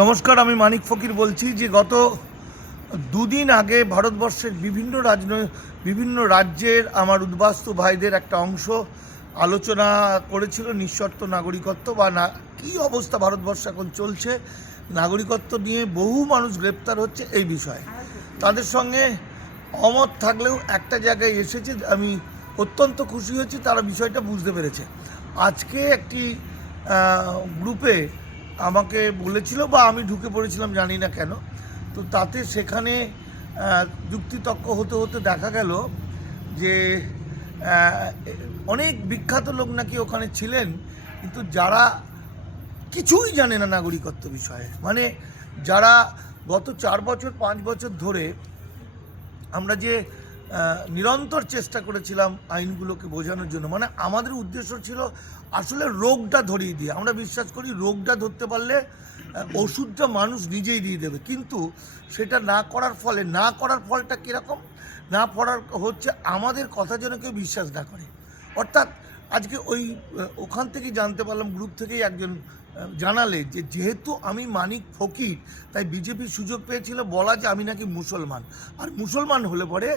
নমস্কার, আমি মানিক ফকির বলছি যে গত দুদিন আগে ভারতবর্ষের বিভিন্ন রাজ্য বিভিন্ন রাজ্যের আমার উদ্বাস্তু ভাইদের একটা অংশ আলোচনা করেছিল নিঃশর্ত নাগরিকত্ব বা না, কী অবস্থা ভারতবর্ষ এখন চলছে, নাগরিকত্ব নিয়ে বহু মানুষ গ্রেপ্তার হচ্ছে এই বিষয়ে। তাদের সঙ্গে অমত থাকলেও একটা জায়গায় এসেছে, আমি অত্যন্ত খুশি হয়েছি, তারা বিষয়টা বুঝতে পেরেছে। আজকে একটি গ্রুপে আমাকে বলেছিল বা আমি ঢুকে পড়েছিলাম, জানি না কেন। তো তাতে সেখানে যুক্তিতক্ক হতে হতে দেখা গেল যে অনেক বিখ্যাত লোক নাকি ওখানে ছিলেন, কিন্তু যারা কিছুই জানে না নাগরিকত্ব বিষয়ে। মানে যারা গত চার বছর, পাঁচ বছর ধরে আমরা যে নিরন্তর চেষ্টা করেছিলাম আইনগুলোকে বোঝানোর জন্য। মানে আমাদের উদ্দেশ্য ছিল আসলে রোগটা ধরিয়ে দিয়ে। আমরা বিশ্বাস করি রোগটা ধরতে পারলে ওষুধটা মানুষ নিজেই দিয়ে দেবে। কিন্তু সেটা না করার ফলে, না করার ফলটা কীরকম? না পড়ার হচ্ছে আমাদের কথা যেন কেউ বিশ্বাস না করে। অর্থাৎ আজকে ওই ওখান থেকেই জানতে পারলাম, গ্রুপ থেকেই একজন জানালে যে যেহেতু আমি মানিক ফকির, তাই বিজেপি সুযোগ পেয়েছিল বলা যে আমি নাকি মুসলমান। আর মুসলমান হলে পরে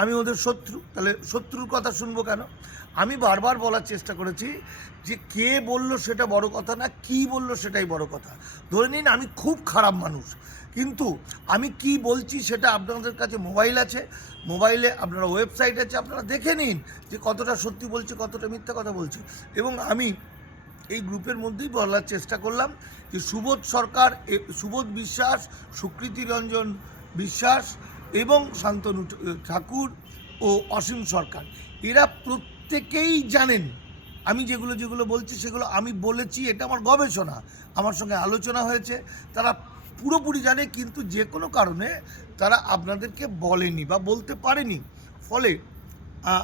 আমি ওদের শত্রু। তাহলে শত্রুর কথা শুনব কেন? আমি বারবার বলার চেষ্টা করেছি যে কে বলল সেটা বড় কথা না, কি বলল সেটাই বড় কথা। ধরে নিন আমি খুব খারাপ মানুষ, কিন্তু আমি কি বলছি সেটা আপনাদের কাছে মোবাইল আছে। মোবাইলে আপনারা ওয়েবসাইট আছে, আপনারা দেখে নিন যে কতটা সত্যি বলছে, কতটা মিথ্যা কথা বলছে। এবং আমি এই গ্রুপের মধ্যেই বলার চেষ্টা করলাম যে সুবোধ সরকার সুবোধ বিশ্বাস, সুকৃতি রঞ্জন বিশ্বাস এবং শান্তনু ঠাকুর ও অসীম সরকার। এরা প্রত্যেকেই জানেন, আমি যেগুলো যেগুলো বলছি সেগুলো আমি বলেছি, এটা আমার গবেষণা, আমার সঙ্গে আলোচনা হয়েছে। তারা পুরোপুরি জানে, কিন্তু যে কোনো কারণে তারা আপনাদেরকে বলেনি বা বলতে পারেনি। ফলে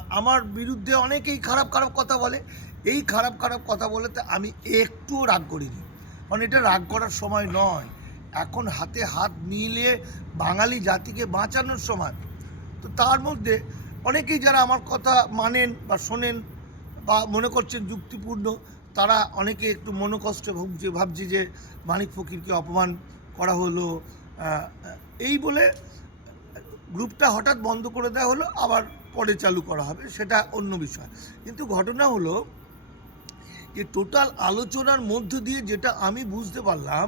আমার বিরুদ্ধে অনেকেই খারাপ খারাপ কথা বলে। এই খারাপ খারাপ কথা বলেতে আমি একটুও রাগ করিনি। কারণ এটা রাগ করার সময় নয়। এখন হাতে হাত মিলিয়ে বাঙালি জাতিকে বাঁচানোর সময়। তো তার মধ্যে অনেকেই যারা আমার কথা মানেন বা শোনেন বা মনে করছেন যুক্তিপূর্ণ, তারা অনেকে একটু মনোকষ্টে ভুগছে, ভাবছে যে মানিক ফকিরকে অপমান করা হলো। এই বলে গ্রুপটা হঠাৎ বন্ধ করে দেওয়া হলো, আবার পরে চালু করা হবে, সেটা অন্য বিষয়। কিন্তু ঘটনা হলো যে টোটাল আলোচনার মধ্য দিয়ে যেটা আমি বুঝতে পারলাম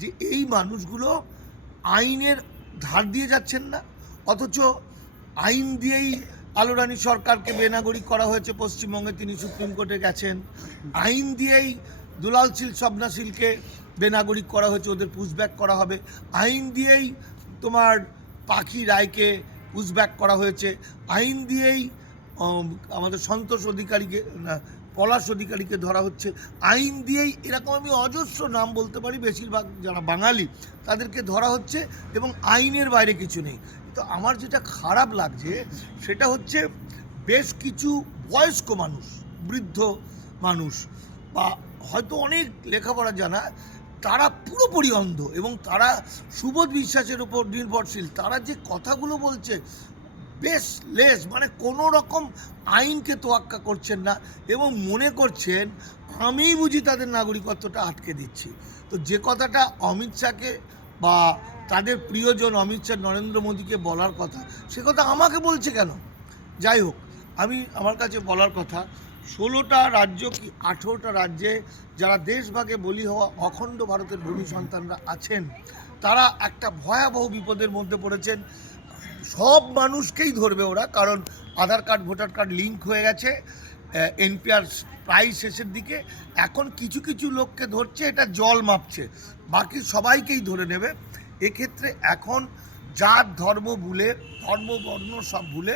যে এই মানুষগুলো আইনের ধার দিয়ে যাচ্ছেন না, অথচ আইন দিয়েই আলোরানী সরকারকে বেনাগরিক করা হয়েছে, পশ্চিমবঙ্গে তিনি সুপ্রিম কোর্টে গেছেন। আইন দিয়েই দুলাল শীল স্বপ্নাশীলকে বেনাগরিক করা হয়েছে, ওদের পুশব্যাক করা হবে। আইন দিয়েই তোমার পাখি রায়কে পুশব্যাক করা হয়েছে। আইন দিয়েই আমাদের সন্তোষ অধিকারীকে পলাশ অধিকারীকে ধরা হচ্ছে। আইন দিয়েই এরকম আমি অজস্র নাম বলতে পারি, বেশিরভাগ যারা বাঙালি, তাদেরকে ধরা হচ্ছে এবং আইনের বাইরে কিছু নেই। তো আমার যেটা খারাপ লাগছে, সেটা হচ্ছে বেশ কিছু বয়স্ক মানুষ, বৃদ্ধ মানুষ, বা হয়তো অনেক লেখাপড়া জানা তারা পুরোপুরি অন্ধ এবং তারা সুবোধ বিশ্বাসের উপর নির্ভরশীল। তারা যে কথাগুলো বলছে, বেশ লেস মানে কোনো রকম আইনকে তোয়াক্কা করছেন না এবং মনে করছেন আমিই বুঝি তাদের নাগরিকত্বটা আটকে দিচ্ছি। তো যে কথাটা অমিত শাহকে বা তাদের প্রিয়জন অমিত শাহ নরেন্দ্র মোদীকে বলার কথা, সে কথা আমাকে বলছে কেন? যাই হোক, আমি আমার কাছে বলার কথা ষোলোটা রাজ্য কি আঠেরোটা রাজ্যে যারা দেশভাগে বলি হওয়া অখণ্ড ভারতের ভূমি সন্তানরা আছেন, তারা একটা ভয়াবহ বিপদের মধ্যে পড়েছেন। সব মানুষকেই ধরবে ওরা, কারণ Aadhaar card, voter card link হয়ে গেছে এনপিআর প্রায় শেষের দিকে। এখন কিছু কিছু লোককে ধরছে, এটা জল মাপছে, বাকি সবাইকেই ধরে নেবে। এক্ষেত্রে এখন জাত, ধর্ম ভুলে, ধর্ম, বর্ণ সব ভুলে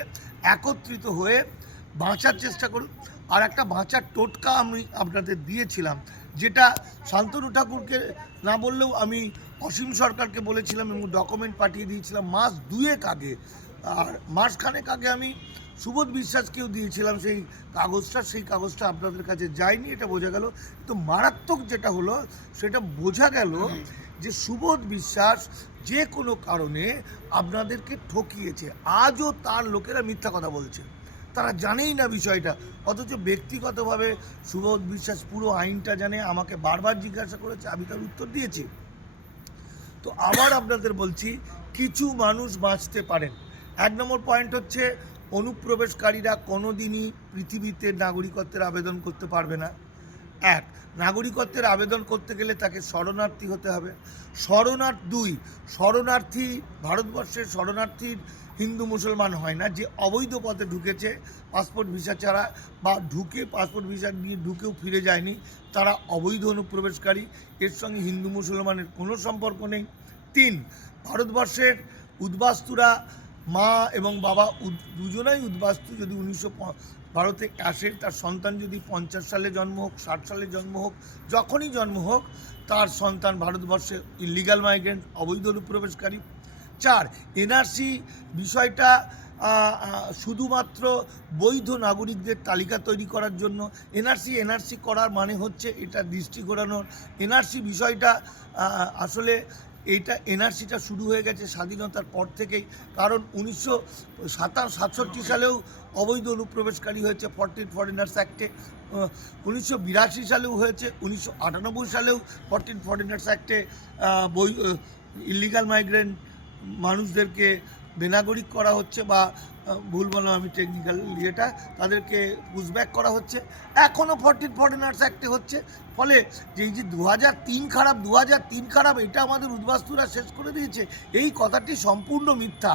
একত্রিত হয়ে বাঁচার চেষ্টা করুন। আর একটা বাঁচার টোটকা আমি আপনাদের দিয়েছিলাম, যেটা শান্তনু ঠাকুরকে না বললেও আমি অসীম সরকারকে বলেছিলাম এবং ডকুমেন্ট পাঠিয়ে দিয়েছিলাম মাস দুয়েক আগে। আর মাসখানেক আগে আমি সুবোধ বিশ্বাসকেও দিয়েছিলাম সেই কাগজটা সেই কাগজটা আপনাদের কাছে যায়নি, এটা বোঝা গেল। তো মারাত্মক যেটা হলো, সেটা বোঝা গেল যে সুবোধ বিশ্বাস যে কোনো কারণে আপনাদেরকে ঠকিয়েছে, আজও তার লোকেরা মিথ্যা কথা বলছে। তারা জানেই না বিষয়টা। অথচ ব্যক্তিগতভাবে সুবোধ বিশ্বাস পুরো আইনটা জানে, আমাকে বারবার জিজ্ঞাসা করেছে, আমি তার উত্তর দিয়েছি। তো আবার আপনাদের বলছি, কিছু মানুষ বাঁচতে পারেন। এক নম্বর পয়েন্ট হচ্ছে, অনুপ্রবেশকারীরা কোনো দিনই পৃথিবীতে নাগরিকত্বের আবেদন করতে পারবে না। এক, নাগরিকত্বের আবেদন করতে গেলে তাকে শরণার্থী হতে হবে। শরণার্থ দুই, শরণার্থী, ভারতবর্ষের শরণার্থীর হিন্দু মুসলমান হয় না, যে অবৈধ পথে ঢুকেছে, পাসপোর্ট ভিসা ছাড়া বা ঢুকে পাসপোর্ট ভিসা নিয়ে ঢুকেও ফিরে যায়নি, তারা অবৈধ অনুপ্রবেশকারী। এর সঙ্গে হিন্দু মুসলমানের কোনো সম্পর্ক নেই। তিন, ভারতবর্ষের উদ্বাস্তুরা মা এবং বাবা দুজনাই উদ্বাস্তু যদি উনিশশো ভারতে আসে, তার সন্তান যদি পঞ্চাশ সালে জন্ম হোক, ষাট সালে জন্ম হোক, যখনই জন্ম হোক, তার সন্তান ভারতবর্ষে ইলিগাল মাইগ্রেন্ট অবৈধ অনুপ্রবেশকারী চার। এনআরসি বিষয়টা শুধুমাত্র বৈধ নাগরিকদের তালিকা তৈরি করার জন্য। এনআরসি এনআরসি করার মানে হচ্ছে এটা দৃষ্টি ঘোরানোর। এনআরসি বিষয়টা আসলে এইটা এনআরসিটা শুরু হয়ে গেছে স্বাধীনতার পর থেকেই। কারণ উনিশশো সাতষট্টি সালেও অবৈধ অনুপ্রবেশকারী হয়েছে ফর্টিন ফরেনার্স অ্যাক্টে। উনিশশো বিরাশি সালেও হয়েছে, উনিশশো আটানব্বই সালেও ফর্টিন ফরেনার্স অ্যাক্টে বই ইলিগাল মাইগ্রেন্ট মানুষদেরকে বেনাগরিক করা হচ্ছে বা ভুল বললাম আমি টেকনিক্যাল ইয়েটা, তাদেরকে পুশব্যাক করা হচ্ছে। এখনও ফর্টিন ফরেনার্স অ্যাক্টে হচ্ছে। ফলে এই যে দু তিন খারাপ দু তিন খারাপ, এটা আমাদের উদ্বাস্তুরা শেষ করে দিয়েছে, এই কথাটি সম্পূর্ণ মিথ্যা।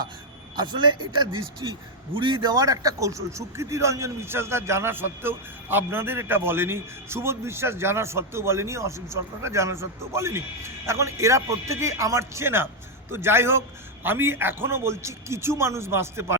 আসলে এটা দৃষ্টি ঘুরিয়ে দেওয়ার একটা কৌশল। সুকৃতি রঞ্জন বিশ্বাস বিশ্বাসদা জানা সত্ত্বেও আপনাদের এটা বলেনি, সুবোধ বিশ্বাস জানা সত্ত্বেও বলেনি, অসীম সরকাররা জানা সত্ত্বেও বলেনি। এখন এরা প্রত্যেকেই আমার চেনা। তো যাই হোক আমি এখনও বলছি কিছু মানুষ বাঁচতে পারে